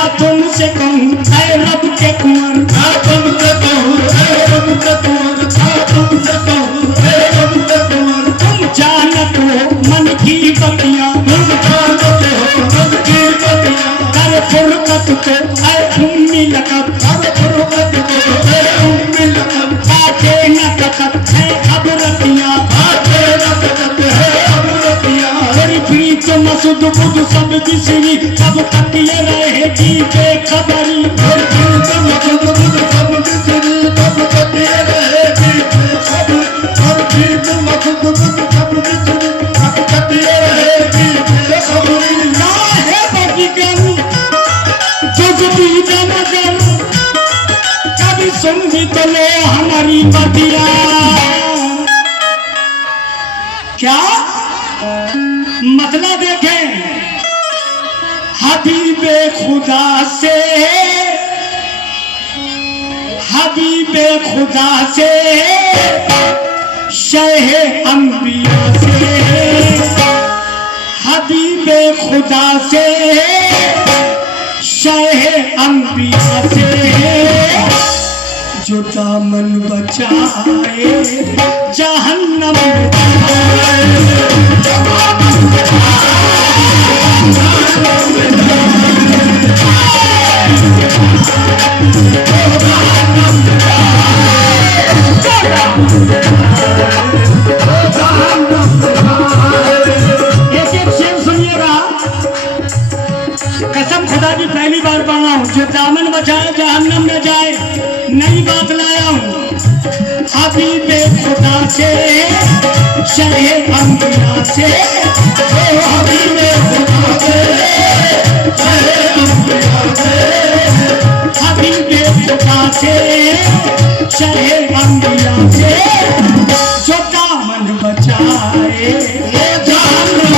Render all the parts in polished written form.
क्या तुमसे कहूँ ऐ रब के कुंवर, क्या तुमसे कहूँ ऐ रब के कुंवर, क्या तुमसे कहूँ ऐ रब के कुंवर। तुम जानत हो मन की बतियाँ, तुम जानत हो मन की बतियाँ। कर फुरकत को ऐ उम्मी लकब, कर फुरकत को ऐ उम्मी लकब। बाते न तकत है अब रतियाँ, बाते न तकत है अब रतियाँ। तेरी प्रीत मसुद बुद सब बिसरी, कब तक ये रहेगी बेखबरी। तेरी प्रीत मसुद बुद सब बिसरी, कब तक ये रहेगी बेखबरी। तेरी प्रीत मसुद बुद सब बिसरी, कब तक ये रहेगी बेखबरी। ना है बजीगर जुगती जमगर, कभी सुन भी तो लो हमारी बतिया। क्या मतलब देखें, हबीबे खुदा से, हबीबे खुदा से, शहे अंबिया से, हबीबे खुदा से, शहे अंबिया से। जो दामन बचाए जहन्नम एक शेर सुनिएगा, कसम खुदा की पहली बार पढ़ा हूँ। जो दामन बचाए जहन्नम में जाए, नई बात लाया हूँ। हबीबे खुदा से, शहे अंबिया से, हबीबे खुदा से, शहे अंबिया से, हबीबे खुदा से, शहे अंबिया से। जो दामन बचाए जहन्नम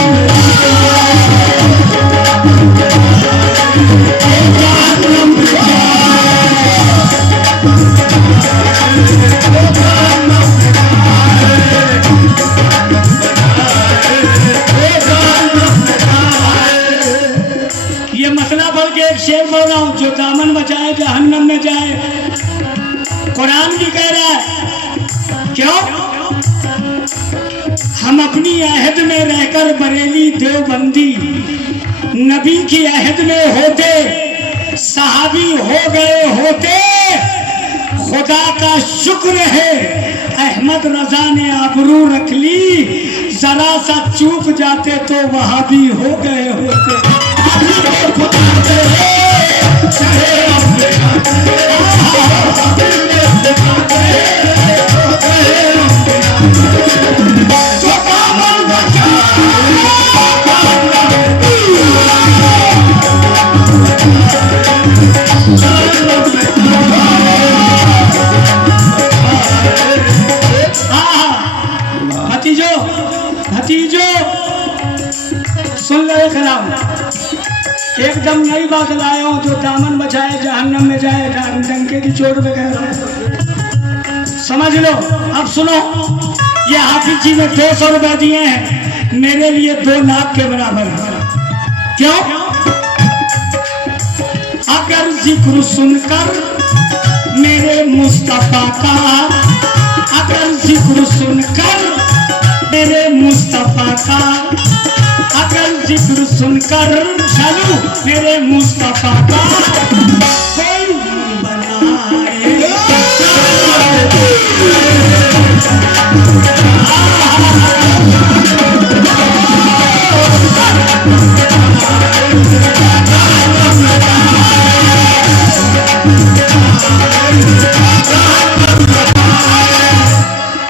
ये मसला बोल के एक शेर बोल रहा हूँ। जो दामन बचाए जहन्नम में जाए, कुरान भी कह रहा है। क्यों? हम अपनी अहद में रहकर बरेली देवबंदी, नबी की अहद में होते सहाबी हो गए होते। खुदा का शुक्र है अहमद रजा ने आबरू रख ली, जरा सा चूक जाते तो वहां भी हो गए होते। भतीजो भतीजो सुन लो खराब, एकदम नई बात लाया हूँ। जो दामन बचाए जहन्नम में जाए, डंके की चोट पे कह रहा है, समझ लो। अब सुनो, ये हाफिज जी ने 200 रुपए दिए हैं, मेरे लिए 2 लाख के बराबर है। क्यों? अगर जिक्र सुनकर मेरे मुस्तफा का, अगर जिक्र सुनकर मेरे मुस्तफा का, अगर जिक्र सुनकर चलूं मेरे मुस्तफा का, कोई बनाए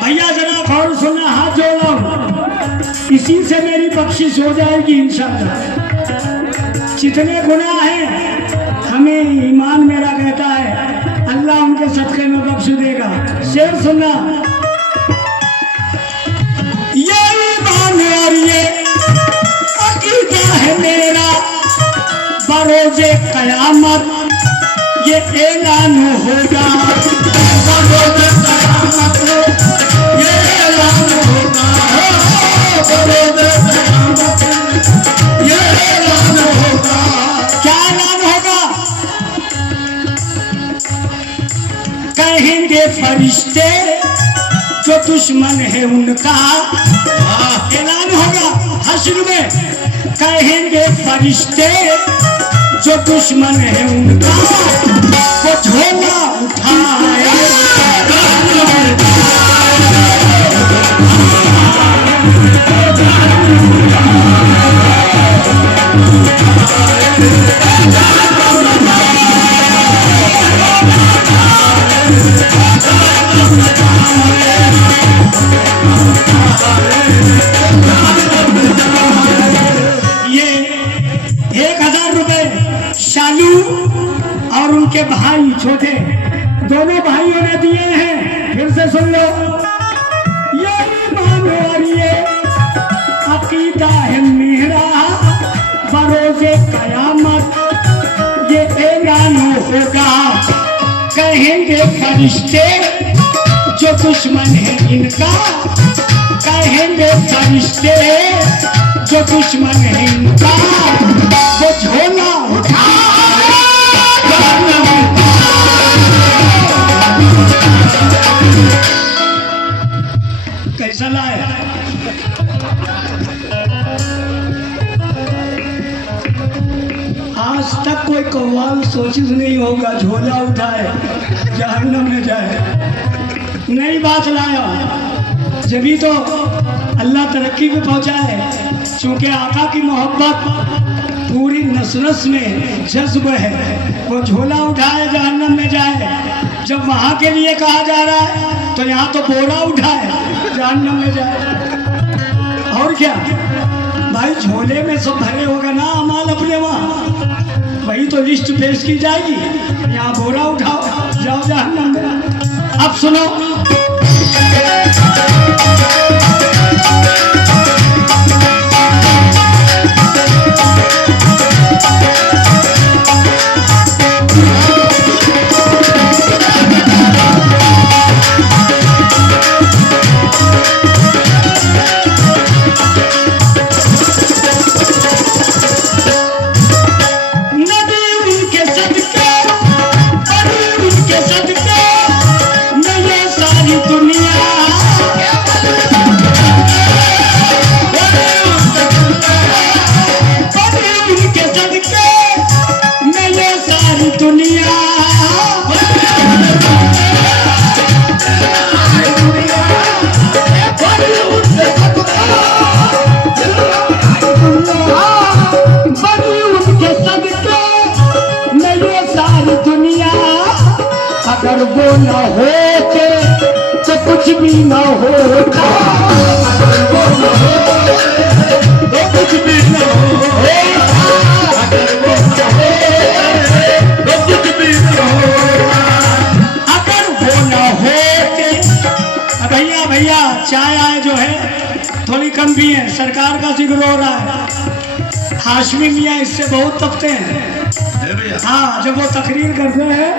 भैया जरा गौर सुनना, हाथ जोड़ो, इसी से मेरी बख्शिश हो जाएगी इंशाअल्लाह। जितने गुनाह हैं हमें ईमान मेरा कहता है अल्लाह उनके सदक़े में बख्श देगा। शेर सुनना, ये ईमान और ये अकीदा है मेरा, बरोज़े क़यामत ये ऐलान होगा, बरोज़े क़यामत ये ऐलान होगा, बरोज़े क़यामत ये ऐलान होगा। क्या ऐलान होगा? फरिश्ते जो दुश्मन है उनका, ऐलान होगा हश्र में, कहेंगे फरिश्ते जो दुश्मन है उनका, वो झोला उठाए ये 1000 रुपए शालू और उनके भाई छोटे दोनों भाइयों ने दिए हैं। फिर से सुन लो, ये ईमान और ये अकीदा है मेरा, बरोज़े कयामत ये ऐलान होगा, कहेंगे फरिश्ते जो दुश्मन है इनका, कहेंगे फरिश्ते जो दुश्मन है इनका, वो झोला उठा कैसा लाए। आज तक कोई कव्वाल सोचित नहीं होगा झोला उठाए जहन्नम में जाए, नई बात लाया, जभी तो अल्लाह तरक्की पे पहुंचाए। चूंकि आका की मोहब्बत पूरी नस-नस में जज्ब है, वो झोला उठाए जहन्नम में जाए। जब वहां के लिए कहा जा रहा है तो यहाँ तो बोरा उठाए जहन्नम में जाए। और क्या भाई, झोले में सब भरे होगा ना अमाल अपने, वहाँ वही तो लिस्ट पेश की जाएगी। यहाँ बोरा उठाओ जाओ जहन्नम में। अब सुनो, अगर वो न होते तो कुछ भी न होता, अगर वो न होते तो कुछ भी न होता, अगर वो न होते तो कुछ भी न होता, अगर वो न होते। भैया भैया चाय आए जो है थोड़ी कम भी है, सरकार का जिक्र हो रहा है। हाशमी मियाँ इससे बहुत तपते हैं। हाँ, जब वो तकरीर करते हैं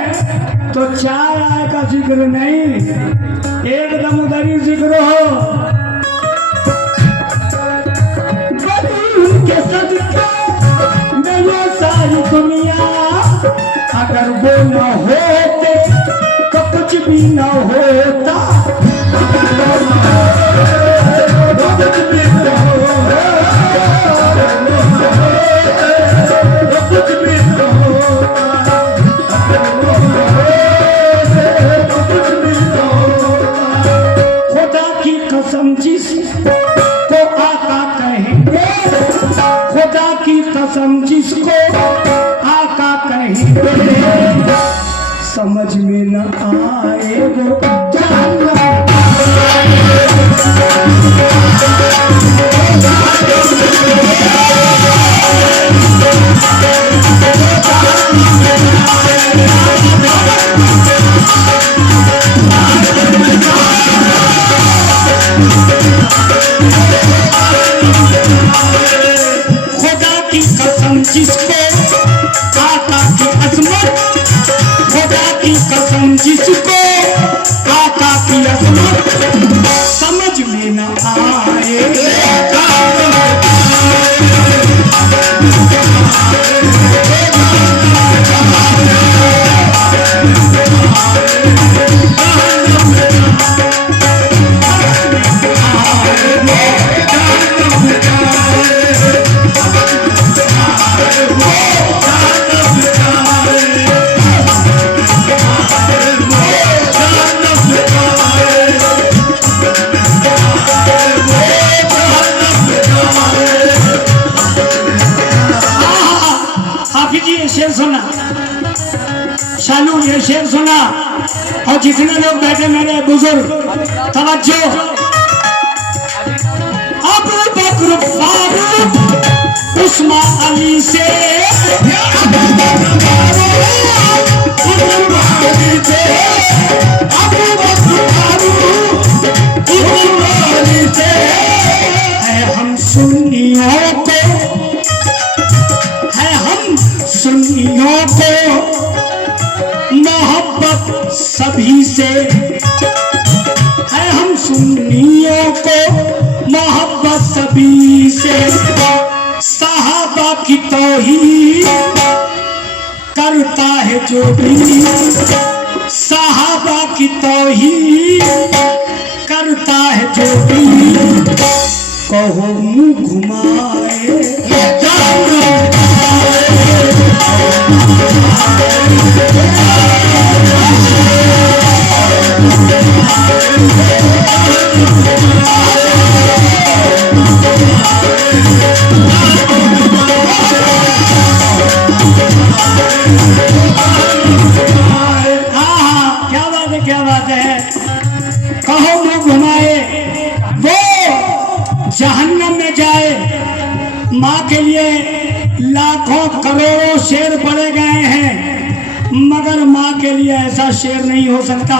तो चाय आए का जिक्र नहीं, एकदम उधर ही जिक्र हो। उनके सदके में ये सारी दुनिया, अगर वो न होते तो कुछ भी न होता, अगर वो न होते तो कुछ भी न होता, तो कुछ भी न होता, अगर वो न होते तो कुछ भी न होता। खुदा की कसम जिसको आका कहेंगे, खुदा की कसम जिसको आका कहेंगे, समझ में न आए वो जहन्नम खुदा की कसम जिसको आका की अजमत, खुदा की कसम जिसको आका की अजमत, समझ में न आए शेर सुना शानू, ये शेर सुना। और जितने लोग बैठे मेरे बुजुर्ग तवज्जो। अबू बकर फारूक उस्मान अली से हम सुन्नियों को, है हम सुन्नियों को मोहब्बत सभी से, है हम सुन्नियों को मोहब्बत सभी से। सहाबा की तौहीद करता है जो भी, सहाबा की तौहीद करता है जो भी, कहो मुँह घुमाए क्या बात है, कहो मुँह घुमाए। वो जहन्नम में जाए, माँ के लिए लाखों करोड़ों शेर पड़े गए हैं, मगर माँ के लिए ऐसा शेर नहीं हो सकता।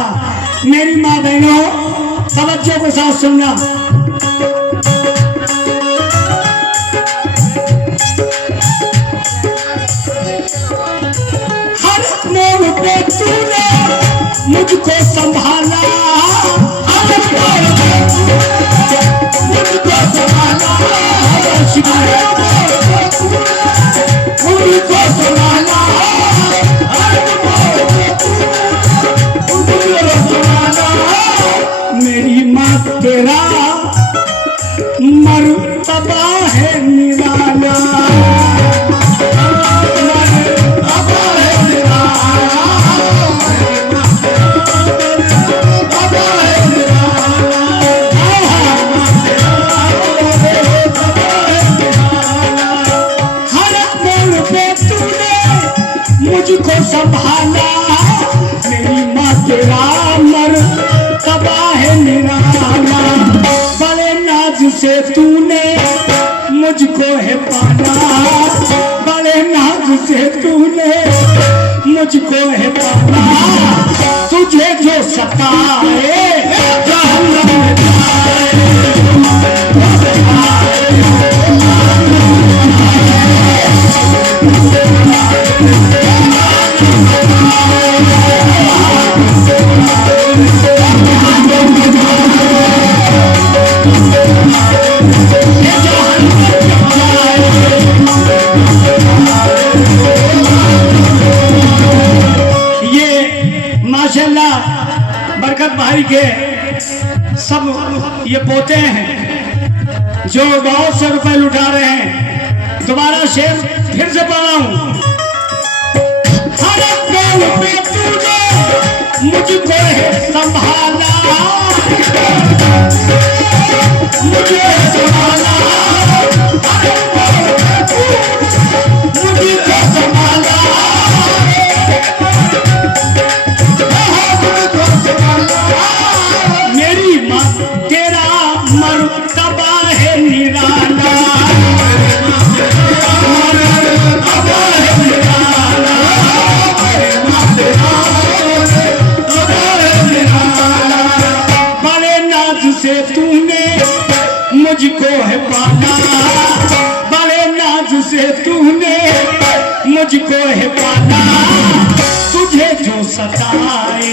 मेरी माँ बहनों तवज्जो के साथ सुनना। हर मोड़ पे तूने मुझको संभाला, मुझको संभाला, मुझको संभाला, मेरी माँ तेरा मर्तबा है निराला, मुझको संभाला, मेरी माँ तेरा मर्तबा है निराला। बड़े नाज से तूने मुझको है पाला, बड़े नाज से तूने मुझको है पाला। तुझे जो सताए जहन्नम में जाए, माशाल्लाह बरकत भाई के सब ये पोते हैं जो बहुत से रुपए लुटा रहे हैं। दोबारा शेर फिर से पढ़ रहा हूं। हर पल पे तूने मुझको है संभाला, मुझे संभाला, मुझको संभाला, मेरी माँ तेरा मर्तबा है निराला, मर्तबा है निराला, बड़े नाज से तूने मुझको है पाला, बड़े नाज से तूने मुझको है पाला। तुझे जो सताए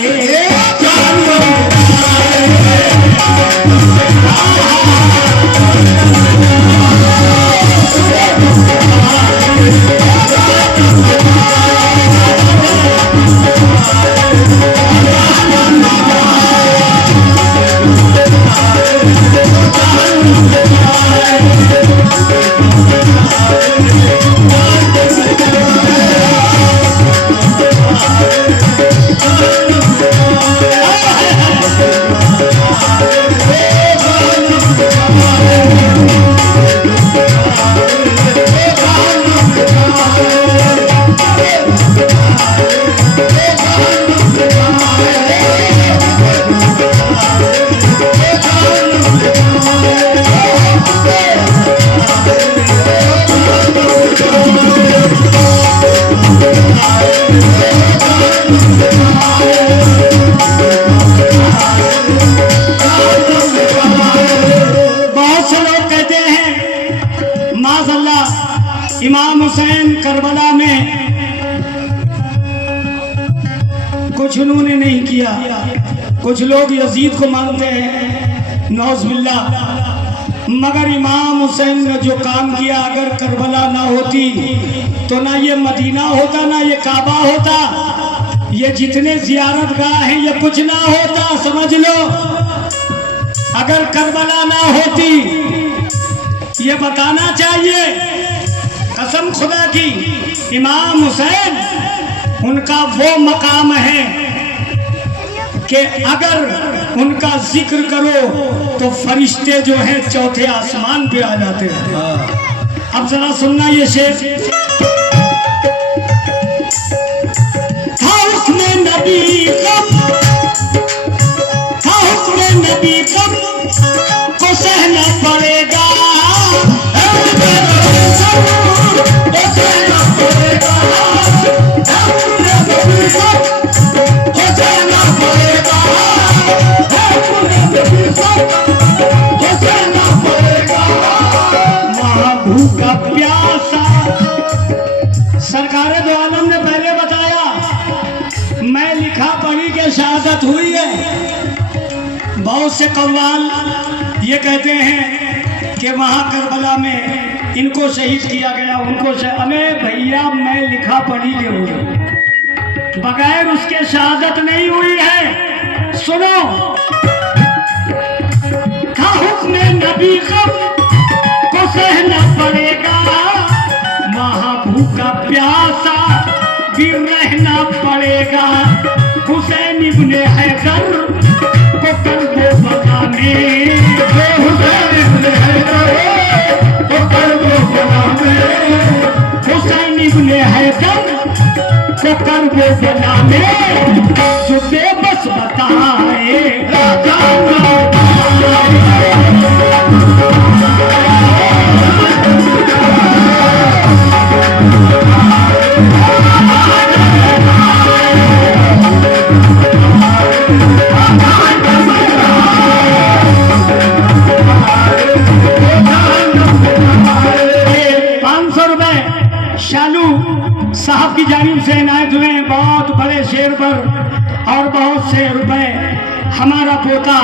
करबला में कुछ उन्होंने नहीं किया। कुछ लोग यजीद को मानते हैं, नौज़बिल्लाह, मगर इमाम हुसैन ने जो काम किया, अगर करबला ना होती तो ना ये मदीना होता, ना ये काबा होता, ये जितने जियारत गाह हैं ये कुछ ना होता, समझ लो। अगर करबला ना होती, ये बताना चाहिए कसम खुदा की, इमाम हुसैन उनका वो मकाम है कि अगर उनका जिक्र करो तो फरिश्ते जो हैं चौथे आसमान पे आ जाते हैं। अब जरा सुनना ये शेर। था हुक्म नबी कब, था हुक्म नबी कब को सहना पड़ेगा, भूखा प्यासा। सरकार दो आलम ने पहले बताया, मैं लिखा पढ़ी के शहादत हुई है। बहुत से कव्वाल ये कहते हैं कि वहाँ करबला में इनको शहीद किया गया, उनको अरे भैया मैं लिखा पढ़ी के हुई, बगैर उसके शहादत नहीं हुई है। सुनो, था हुक्म नबी कब को सहना पड़ेगा, वहाँ भूखा प्यासा भी रहना पड़ेगा। हुसैन इब्ने हैदर को करबो बनाने, हुसैन इब्ने हैदर को करबो बनाने, हुसैन इब्ने हैदर को करबो बनाने, जो बेबस बताए साहब की जानिब से इनायत हुए बहुत बड़े शेर पर, और बहुत से रुपए हमारा पोता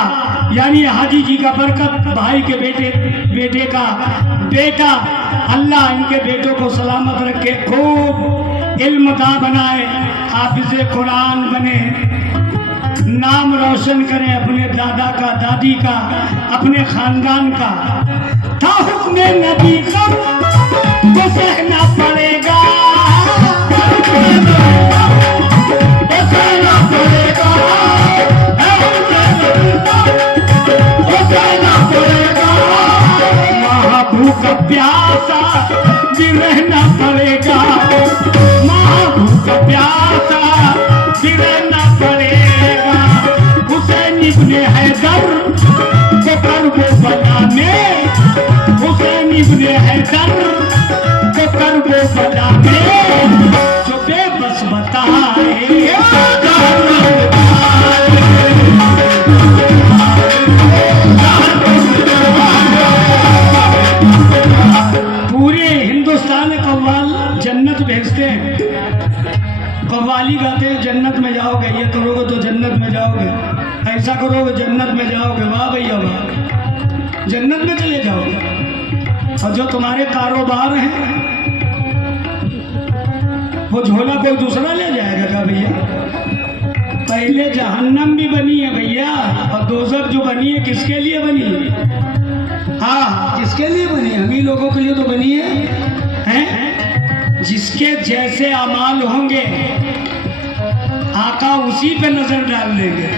यानी हाजी जी का बरकत भाई के बेटे का बेटा, अल्लाह इनके बेटों को सलामत रखे, खूब इल्मदा बनाए, हाफिज़े कुरान बने, नाम रोशन करें अपने दादा का, दादी का, अपने खानदान का। था हुक्म नबी कब को सहना पड़ेगा, भूखा प्यासा भी रहना पड़ेगा, भूखा प्यासा भी रहना पड़ेगा। हुसैन इब्ने हैदर को करबो बनाने, हुसैन इब्ने हैदर को करबो बनाने, जो बेबस बताए पूरे हिंदुस्तान में कव्वाल जन्नत भेजते हैं, कव्वाली गाते हैं जन्नत में जाओगे, ये करोगे तो जन्नत में जाओगे, ऐसा करोगे जन्नत में जाओगे, वाह भैया वाह, जन्नत में चले जाओगे। और जो तुम्हारे कारोबार हैं वो झोला कोई दूसरा ले जाएगा क्या भैया? पहले जहन्नम भी बनी है भैया, और दोज़ख जो बनी है किसके लिए बनी है? हाँ, किसके लिए बनी है? हम ही लोगों के लिए तो बनी है। जिसके जैसे अमाल होंगे आका उसी पे नजर डाल देंगे।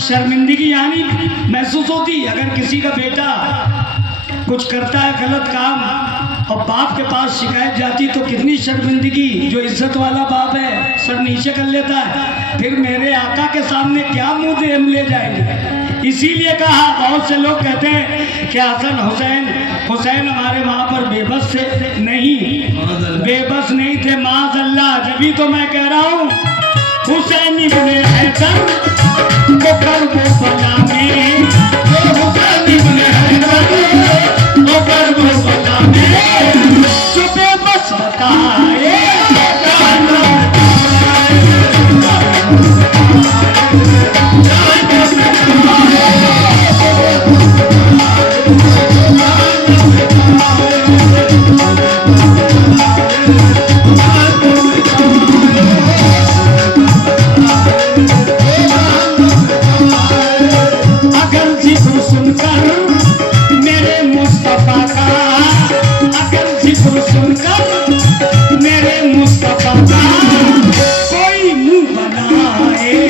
शर्मिंदगी यानी महसूस होती अगर किसी का बेटा कुछ करता है गलत काम और बाप के पास शिकायत जाती तो कितनी शर्मिंदगी। जो इज्जत वाला बाप है सर नीचे कर लेता है, फिर मेरे आका के सामने क्या मुंह दे हम ले जाएंगे। इसीलिए कहा, बहुत से लोग कहते हैं कि हसन हुसैन हमारे वहाँ पर बेबस थे, नहीं बेबस नहीं थे, माज़अल्लाह। जब तो मैं कह रहा हूँ हुसैन इब्ने हैदर को करबो बनाने, हुसैन इब्ने हैदर को करबो बनाने, जो बेबस का ये अगर जिक्र सुनकर मेरे मुस्तफा का, अगर जिक्र सुनकर मेरे मुस्तफा का कोई मुंह बनाए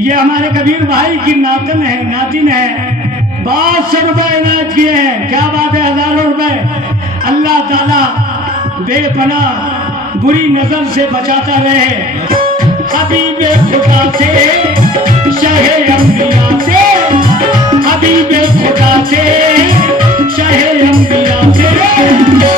ये हमारे कबीर भाई की नातिन है। बहुत से रुपए इनायत किए हैं, क्या बात है, हजारों रुपए। अल्लाह ताला बेपनाह बुरी नजर से बचाता रहे। हबीबे खुदा से, शाहे अंबिया से, हबीबे खुदा से, शाहे अंबिया से